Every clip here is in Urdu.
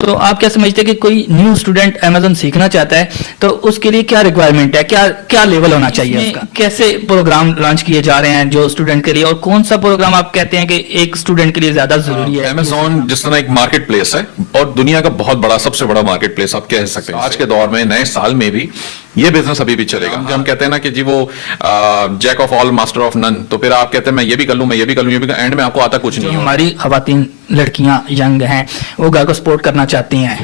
تو آپ کیا سمجھتے ہیں کہ کوئی نیو اسٹوڈنٹ امیزون سیکھنا چاہتا ہے تو اس کے لیے کیا ریکوائرمنٹ ہے, کیا لیول ہونا چاہیے اس کا, کیسے پروگرام لانچ کیے جا رہے ہیں جو اسٹوڈنٹ کے لیے, اور کون سا پروگرام آپ کہتے ہیں کہ ایک اسٹوڈنٹ کے لیے زیادہ ضروری ہے؟ امیزون جس طرح ایک مارکیٹ پلیس ہے اور دنیا کا بہت بڑا, سب سے بڑا مارکیٹ پلیس آپ کہہ سکتے ہیں. آج کے دور میں نئے سال میں بھی یہ بزنس ابھی بھی چلے گا. ہم کہتے ہیں نا کہ جی وہ Jack of all master of none, تو پھر آپ کہتے ہیں میں یہ بھی کر لوں, میں یہ بھی کر لوں, یہ بھی کر, اینڈ میں آپ کو آتا کچھ نہیں. ہماری خواتین لڑکیاں ینگ ہیں, وہ گھر کو سپورٹ کرنا چاہتی ہیں,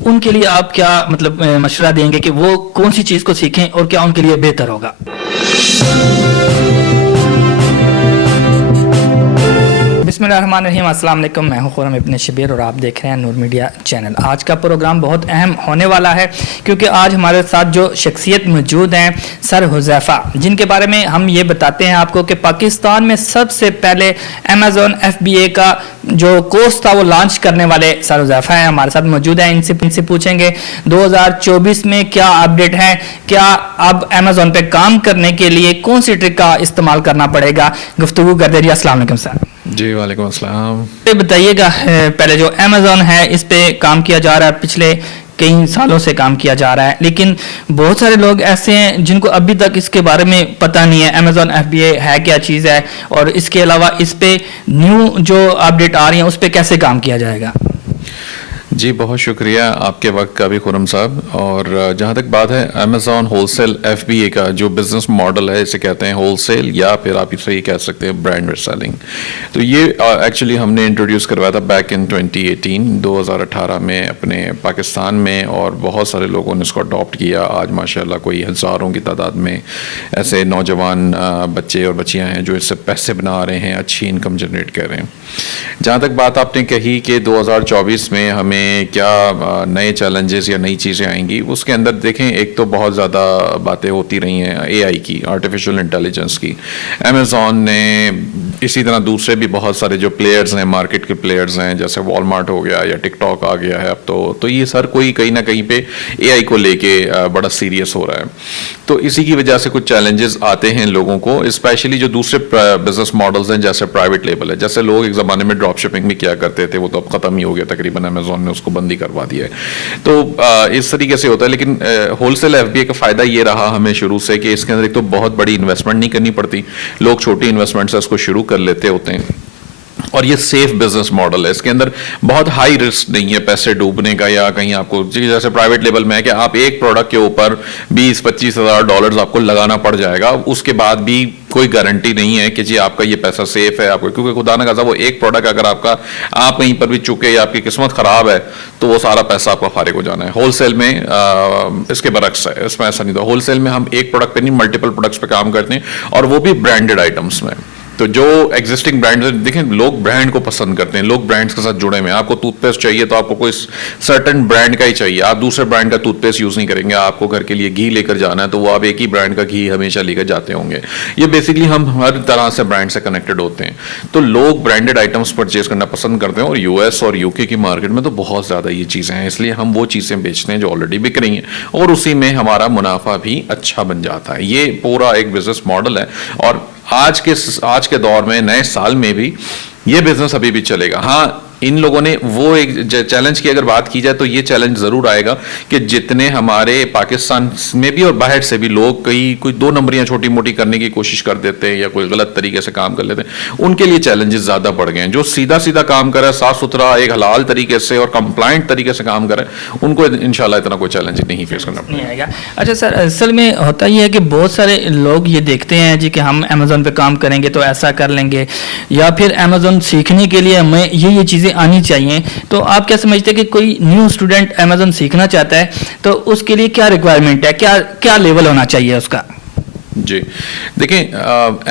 ان کے لیے آپ کیا مطلب مشورہ دیں گے کہ وہ کون سی چیز کو سیکھیں اور کیا ان کے لیے بہتر ہوگا؟ بسم اللہ الرحمن الرحیم. السلام علیکم, میں ہوں خرم ابن شبیر اور آپ دیکھ رہے ہیں نور میڈیا چینل. آج کا پروگرام بہت اہم ہونے والا ہے کیونکہ آج ہمارے ساتھ جو شخصیت موجود ہیں سر حذیفہ, جن کے بارے میں ہم یہ بتاتے ہیں آپ کو کہ پاکستان میں سب سے پہلے امیزون FBA کا جو کورس تھا وہ لانچ کرنے والے سر حذیفہ ہیں, ہمارے ساتھ موجود ہیں. ان سے پوچھیں گے 2024 میں کیا اپڈیٹ ہے, کیا اب امیزون پہ کام کرنے کے لیے کون سی ٹرک کا استعمال کرنا پڑے گا. گفتگو کرتے رہیے. السلام علیکم سر. جی وعلیکم السلام. بتائیے گا پہلے جو امیزون ہے اس پہ کام کیا جا رہا ہے, پچھلے کئی سالوں سے کام کیا جا رہا ہے, لیکن بہت سارے لوگ ایسے ہیں جن کو ابھی تک اس کے بارے میں پتہ نہیں ہے امیزون FBA ہے کیا چیز ہے, اور اس کے علاوہ اس پہ نیو جو اپڈیٹ آ رہی ہیں اس پہ کیسے کام کیا جائے گا. جی بہت شکریہ آپ کے وقت کا بھی خرم صاحب. اور جہاں تک بات ہے امیزون ہول سیل FBA کا جو بزنس ماڈل ہے, اسے کہتے ہیں ہول سیل یا پھر آپ اسے یہ کہہ سکتے ہیں برانڈ سیلنگ. تو یہ ایکچولی ہم نے انٹروڈیوس کروایا تھا بیک ان 2018 میں اپنے پاکستان میں, اور بہت سارے لوگوں نے اس کو اڈاپٹ کیا. آج ماشاءاللہ کوئی ہزاروں کی تعداد میں ایسے نوجوان بچے اور بچیاں ہیں جو اس سے پیسے بنا رہے ہیں, اچھی انکم جنریٹ کر رہے ہیں. جہاں تک بات آپ نے کہی کہ 2024 میں ہمیں کیا نئے چیلنجز یا نئی چیزیں آئیں گی, اس کے اندر دیکھیں ایک تو بہت زیادہ باتیں ہوتی رہی ہیں AI کی, آرٹیفیشل انٹیلیجنس کی. امیزون نے اسی طرح دوسرے بھی بہت سارے جو پلیئرز ہیں, مارکیٹ کے پلیئرز ہیں, جیسے والمارٹ ہو گیا یا ٹک ٹاک آ گیا ہے اب تو یہ سر کوئی کہیں نہ کہیں پہ AI کو لے کے بڑا سیریس ہو رہا ہے. تو اسی کی وجہ سے کچھ چیلنجز آتے ہیں لوگوں کو, اسپیشلی جو دوسرے بزنس ماڈلز ہیں جیسے پرائیویٹ لیبل ہے. جیسے لوگ ایک زمانے میں ڈراپ شپنگ بھی کیا کرتے تھے, وہ تو اب ختم ہی ہو گیا تقریباً, امیزون نے اس کو بندی کروا دیا ہے. تو اس طریقے سے ہوتا ہے. لیکن ہول سیل FBA کا فائدہ یہ رہا ہمیں شروع سے کہ اس کے اندر ایک تو بہت بڑی انویسٹمنٹ نہیں کرنی پڑتی, لوگ چھوٹی انویسٹمنٹ سے اس کو شروع کر لیتے ہوتے ہیں, اور یہ سیف بزنس ماڈل ہے. اس کے اندر بہت ہائی رسک نہیں ہے پیسے ڈوبنے کا, یا کہیں آپ کو جیسے پرائیویٹ لیبل میں ہے کہ آپ ایک پروڈکٹ کے اوپر $20-25,000 آپ کو لگانا پڑ جائے گا, اس کے بعد بھی کوئی گارنٹی نہیں ہے کہ جی آپ کا یہ پیسہ سیف ہے آپ کو, کیونکہ خدا نہ خواستہ وہ ایک پروڈکٹ اگر آپ کہیں پر بھی چکے یا آپ کی قسمت خراب ہے تو وہ سارا پیسہ آپ کا فارغ ہو جانا ہے. ہول سیل میں اس کے برعکس ہے, اس میں ایسا نہیں. تو ہول سیل میں ہم ایک پروڈکٹ پہ نہیں ملٹیپل پروڈکٹس پہ کام کرتے ہیں, اور وہ بھی برانڈیڈ آئٹمس میں. تو جو ایگزسٹنگ برانڈ دیکھیں, لوگ برانڈ کو پسند کرتے ہیں, لوگ برانڈس کے ساتھ جڑے ہوئے ہیں. آپ کو ٹوتھ پیسٹ چاہیے تو آپ کو کوئی سرٹن برانڈ کا ہی چاہیے, آپ دوسرے برانڈ کا ٹوتھ پیسٹ یوز نہیں کریں گے. آپ کو گھر کے لیے گھی لے کر جانا ہے تو وہ آپ ایک ہی برانڈ کا گھی ہمیشہ لے کر جاتے ہوں گے. یہ بیسکلی ہم ہر طرح سے برانڈ سے کنیکٹڈ ہوتے ہیں, تو لوگ برانڈیڈ آئٹمس پرچیز کرنا پسند کرتے ہیں. اور US اور UK کی مارکیٹ میں تو بہت زیادہ یہ چیزیں ہیں, اس لیے ہم وہ چیزیں بیچتے ہیں جو آلریڈی بک رہی ہیں, اور اسی میں ہمارا منافع بھی اچھا بن جاتا ہے. یہ پورا ایک بزنس ماڈل ہے, اور آج کے دور میں نئے سال میں بھی یہ بزنس ابھی بھی چلے گا. ہاں ان لوگوں نے وہ ایک چیلنج کی اگر بات کی جائے تو یہ چیلنج ضرور آئے گا کہ جتنے ہمارے پاکستان میں بھی اور باہر سے بھی لوگ کوئی 2 نمبریاں چھوٹی موٹی کرنے کی کوشش کر دیتے ہیں یا کوئی غلط طریقے سے کام کر لیتے ہیں, ان کے لیے چیلنجز زیادہ بڑھ گئے ہیں. جو سیدھا کام کر رہا ہے, صاف ستھرا ایک حلال طریقے سے اور کمپلائنٹ طریقے سے کام کر رہا ہے, ان کو انشاءاللہ اتنا کوئی چیلنج نہیں فیس کرنا پڑے گا. اچھا سر, اصل میں ہوتا یہ ہے کہ بہت سارے لوگ یہ دیکھتے ہیں جی کہ ہم امیزون پہ کام کریں گے تو ایسا کر لیں گے, یا پھر امیزون سیکھنے کے لیے ہمیں یہ چیزیں آنی چاہیے. تو آپ کیا سمجھتے ہیں کہ کوئی نیو اسٹوڈنٹ امیزون سیکھنا چاہتا ہے تو اس کے لیے کیا ریکوائرمنٹ ہے, کیا لیول ہونا چاہیے اس کا؟ جی دیکھیں,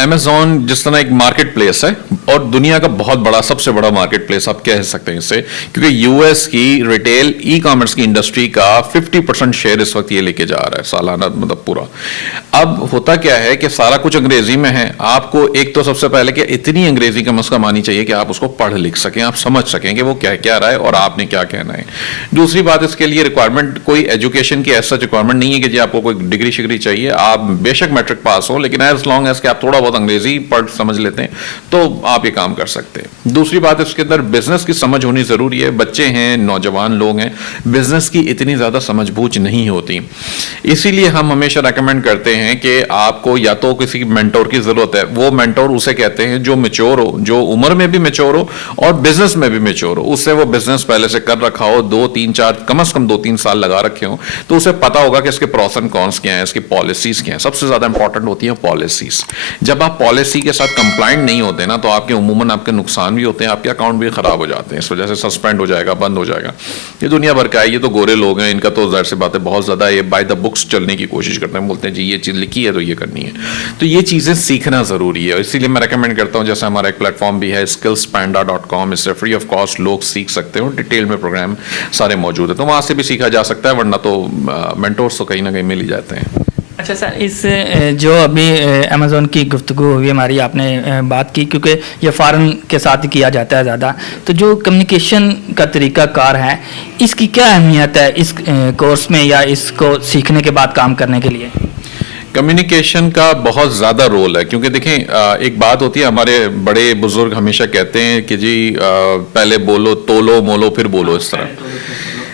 امیزون جس طرح ایک مارکیٹ پلیس ہے اور دنیا کا بہت بڑا, سب سے بڑا مارکیٹ پلیس آپ کہہ سکتے ہیں اسے, کیونکہ US کی ریٹیل ای کامرس کی انڈسٹری کا 50% شیئر اس وقت یہ لے کے جا رہا ہے سالانہ, مطلب پورا. اب ہوتا کیا ہے کہ سارا کچھ انگریزی میں ہے. آپ کو ایک تو سب سے پہلے کہ اتنی انگریزی کم از کم آنی چاہیے کہ آپ اس کو پڑھ لکھ سکیں, آپ سمجھ سکیں کہ وہ کیا رہا ہے اور آپ نے کیا کہنا ہے. دوسری بات, اس کے لیے ریکوائرمنٹ کوئی ایجوکیشن کی ایسا ریکوائرمنٹ نہیں ہے کہ جی آپ کو کوئی ڈگری شگری چاہیے. آپ بے شک میٹرک پاس ہو, لیکن ایز لانگ ایز کہ آپ تھوڑا بہت انگریزی پڑھ سمجھ لیتے ہیں تو آپ یہ کام کر سکتے ہیں. دوسری بات اس کے اندر بزنس کی سمجھ ہونی ضروری ہے. بچے ہیں, نوجوان لوگ ہیں, بزنس کی اتنی زیادہ سمجھ بوجھ نہیں ہوتی, اسی لیے ہم ہمیشہ ریکمینڈ کرتے ہیں کہ آپ کو یا تو کسی مینٹور کی ضرورت ہے. وہ مینٹور اسے کہتے ہیں جو میچور ہو, جو عمر میں بھی میچور ہو اور بزنس میں بھی میچور ہو. اس سے وہ بزنس پہلے سے کر رکھا ہو, 2-3-4 کم از کم 2-3 سال لگا رکھے ہوں, تو اسے پتا ہوگا کہ اس کے پروس اینڈ کونس کیا ہیں, اس کی پالیسیز کیا ہیں. سب سے زیادہ انپورٹنٹ ہوتی ہیں پالیسیز. جب آپ پالیسی کے ساتھ کمپلائنٹ نہیں ہوتے نا, تو آپ کے عموماً آپ کے نقصان بھی ہوتے ہیں, آپ کے اکاؤنٹ بھی خراب ہو جاتے ہیں, اس وجہ سے سسپینڈ ہو جائے گا, بند ہو جائے گا. یہ دنیا بھر کا ہے, یہ تو گورے لوگ ہیں, ان کا تو ظاہر سی بات ہے بہت زیادہ یہ بائی دا بکس چلنے کی کوشش کرتے ہیں, بولتے ہیں جی یہ چیز لکھی ہے تو یہ کرنی ہے. تو یہ چیزیں سیکھنا ضروری ہے, اسی لیے میں ریکمینڈ کرتا ہوں, جیسے ہمارا ایک پلیٹ فارم بھی ہے skillspanda.com, اس سے فری آف کاسٹ لوگ سیکھ سکتے ہیں, اور ڈیٹیل میں پروگرام سارے موجود ہیں, تو وہاں سے بھی سیکھا جا سکتا ہے, ورنہ تو مینٹورس تو کہیں نہ کہیں مل ہی جاتے ہیں. اچھا سر, اس جو ابھی امیزون کی گفتگو ہوئی ہماری, آپ نے بات کی کیونکہ یہ فارن کے ساتھ ہی کیا جاتا ہے زیادہ, تو جو کمیونیکیشن کا طریقہ کار ہے اس کی کیا اہمیت ہے اس کورس میں یا اس کو سیکھنے کے بعد کام کرنے کے لیے؟ کمیونیکیشن کا بہت زیادہ رول ہے, کیونکہ دیکھیں ایک بات ہوتی ہے, ہمارے بڑے بزرگ ہمیشہ کہتے ہیں کہ جی پہلے بولو, تولو مولو پھر بولو, اس طرح.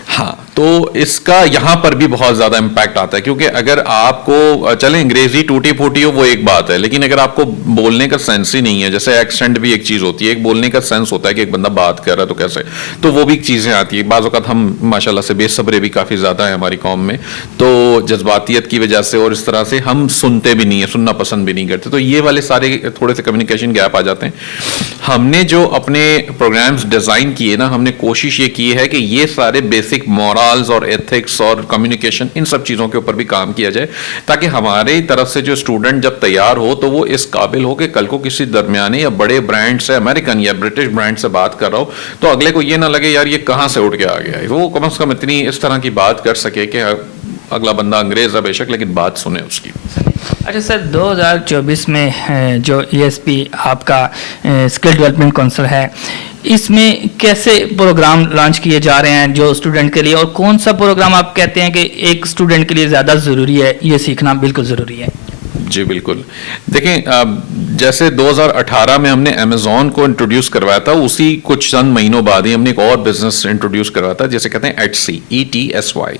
ہاں, تو اس کا یہاں پر بھی بہت زیادہ امپیکٹ آتا ہے, کیونکہ اگر آپ کو چلیں انگریزی ٹوٹی پھوٹی ہو وہ ایک بات ہے, لیکن اگر آپ کو بولنے کا سینس ہی نہیں ہے, جیسے ایکسنٹ بھی ایک چیز ہوتی ہے, ایک بولنے کا سینس ہوتا ہے کہ ایک بندہ بات کر رہا ہے تو کیسے, تو وہ بھی چیزیں آتی ہیں. بعض اوقات ہم ماشاءاللہ سے بے صبرے بھی کافی زیادہ ہیں ہماری قوم میں, تو جذباتیت کی وجہ سے اور اس طرح سے ہم سنتے بھی نہیں ہیں, سننا پسند بھی نہیں کرتے, تو یہ والے سارے تھوڑے سے کمیونیکیشن گیپ آ جاتے ہیں. ہم نے جو اپنے پروگرامز ڈیزائن کیے نا, ہم نے کوشش یہ کی ہے کہ یہ سارے بیسک مورالز اور ایتھکس اور کمیونیکیشن ان سب چیزوں کے اوپر بھی کام کیا جائے, تاکہ ہماری طرف سے جو اسٹوڈنٹ جب تیار ہو تو وہ اس قابل ہو کہ کل کو کسی درمیانے یا بڑے برانڈ سے, امریکن یا برٹش برانڈ سے بات کر رہا ہو, تو اگلے کو یہ نہ لگے یار یہ کہاں سے اٹھ کے آ گیا ہے. وہ کم از کم اتنی اس طرح کی بات کر سکے کہ اگلا بندہ انگریز ہے بے شک, لیکن بات سنے اس کی. اچھا سر, 2024 میں جو ESP آپ کا اسکل ڈیولپمنٹ کونسل ہے, اس میں کیسے پروگرام لانچ کیے جا رہے ہیں جو اسٹوڈنٹ کے لیے, اور کون سا پروگرام آپ کہتے ہیں کہ ایک اسٹوڈنٹ کے لیے زیادہ ضروری ہے, یہ سیکھنا بالکل ضروری ہے؟ جی بالکل, دیکھیں جیسے 2018 میں ہم نے امیزون کو انٹروڈیوس کروایا تھا, اسی کچھ چند مہینوں بعد ہی ہم نے ایک اور بزنس انٹروڈیوس کروایا تھا جیسے کہتے ہیں ایٹسی, ETSY.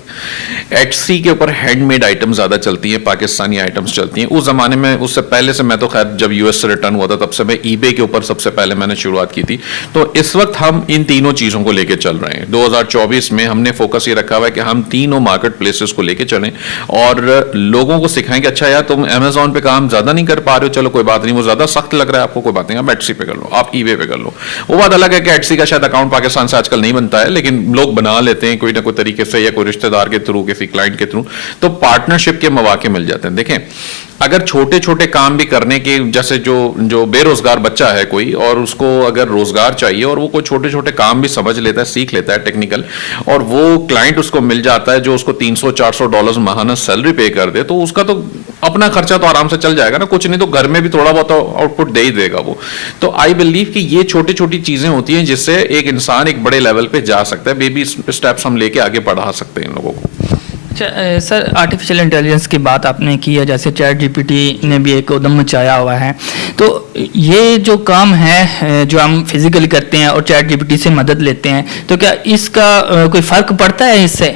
ایٹسی کے اوپر ہینڈ میڈ آئٹم زیادہ چلتی ہیں, پاکستانی آئٹمس چلتی ہیں. اس زمانے میں, اس سے پہلے سے, میں تو خیر جب US سے ریٹرن ہوا تھا تب سے میں ای بے کے اوپر سب سے پہلے میں نے شروعات کی تھی. تو اس وقت ہم ان تینوں چیزوں کو لے کے چل رہے ہیں. 2024 میں ہم نے فوکس یہ رکھا ہوا ہے کہ ہم تینوں مارکیٹ پلیسز کو لے کے چلیں اور لوگوں کو سکھائیں کہ اچھا یار تم امیزون پہ کام زیادہ نہیں کر پا رہے ہو, چلو کوئی بات نہیں, وہ زیادہ سخت لگ رہا ہے آپ کو, کوئی بات نہیں, آپ ایٹسی پہ کر لو, آپ ای بے پہ کر لو. وہ بات الگ ہے کہ ایٹسی کا شاید اکاؤنٹ پاکستان سے آج کل نہیں بنتا ہے, لیکن لوگ بنا لیتے ہیں کوئی نہ کوئی طریقے سے, یا کوئی رشتہ دار کے تھرو, کسی کلائنٹ کے تھرو, تو پارٹنرشپ کے مواقع مل جاتے ہیں. دیکھیں اگر چھوٹے چھوٹے کام بھی کرنے کے, جیسے جو بے روزگار بچہ ہے کوئی, اور اس کو اگر روزگار چاہیے اور وہ کوئی چھوٹے چھوٹے کام بھی سمجھ لیتا ہے, سیکھ لیتا ہے ٹیکنیکل, اور وہ کلائنٹ اس کو مل جاتا ہے جو اس کو $300-400 ماہانہ سیلری پے کر دے, تو اس کا تو اپنا خرچہ تو آرام سے چل جائے گا نا, کچھ نہیں تو گھر میں بھی تھوڑا بہت آؤٹ پٹ دے ہی دے گا وہ. تو آئی بلیو کہ یہ چھوٹی چھوٹی چیزیں ہوتی ہیں جس سے ایک انسان ایک بڑے لیول پہ جا سکتا ہے. بیبی اسٹیپس ہم لے کے آگے بڑھا سکتے ہیں ان لوگوں کو. اچھا سر, آرٹیفیشیل انٹیلیجنس کی بات آپ نے کی ہے, جیسے چیٹ GPT نے بھی ایک ادم مچایا ہوا ہے, تو یہ جو کام ہے جو ہم فزیکلی کرتے ہیں اور چیٹ GPT سے مدد لیتے ہیں, تو کیا اس کا کوئی فرق پڑتا ہے اس سے؟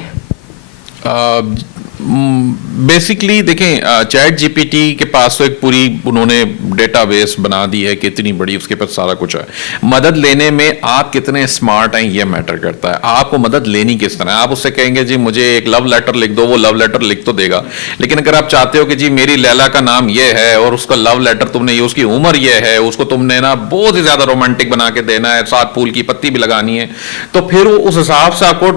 بیسکلی دیکھیں چیٹ GPT کے پاس تو ایک پوری انہوں نے ڈیٹا بیس بنا دی ہے کہ اتنی بڑی, اس کے پاس سارا کچھ ہے. مدد لینے میں آپ کتنے اسمارٹ ہیں یہ میٹر کرتا ہے. آپ کو مدد لینی کس طرح, آپ اس سے کہیں گے جی مجھے ایک لو لیٹر لکھ دو, وہ لو لیٹر لکھ تو دے گا, لیکن اگر آپ چاہتے ہو کہ جی میری لیلا کا نام یہ ہے اور اس کا لو لیٹر تم نے, یہ اس کی عمر یہ ہے, اس کو تم نے نا بہت ہی زیادہ رومانٹک بنا کے دینا ہے, ساتھ پھول کی پتی بھی لگانی ہے, تو پھر اس حساب سے آپ کو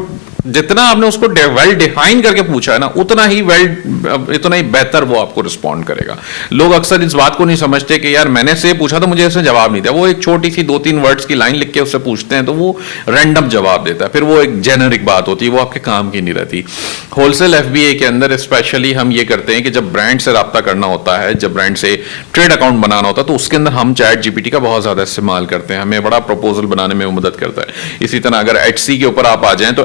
جتنا آپ نے اس کو ویل ڈیفائن کر کے پوچھا ہے نا, اتنا ہی بہتر وہ آپ کو رسپونڈ کرے گا. لوگ اکثر اس بات کو نہیں سمجھتے کہ یار میں نے سے پوچھا تو مجھے اس نے جواب نہیں دیا. وہ ایک چھوٹی سی 2-3 ورڈز کی لائن لکھ کے اس سے پوچھتے ہیں تو وہ رینڈم جواب دیتا ہے, پھر وہ ایک جینرک بات ہوتی ہے, وہ آپ کے کام کی نہیں رہتی. ہول سیل FBA کے اندر اسپیشلی ہم یہ کرتے ہیں کہ جب برانڈ سے رابطہ کرنا ہوتا ہے, جب برانڈ سے ٹریڈ اکاؤنٹ بنانا ہوتا ہے, تو اس کے اندر ہم چیٹ GPT کا بہت زیادہ استعمال کرتے ہیں. ہمیں بڑا پروپوزل بنانے میں وہ مدد کرتا ہے. اسی طرح اگر HC کے اوپر آپ آ جائیں تو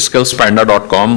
skillspanda.com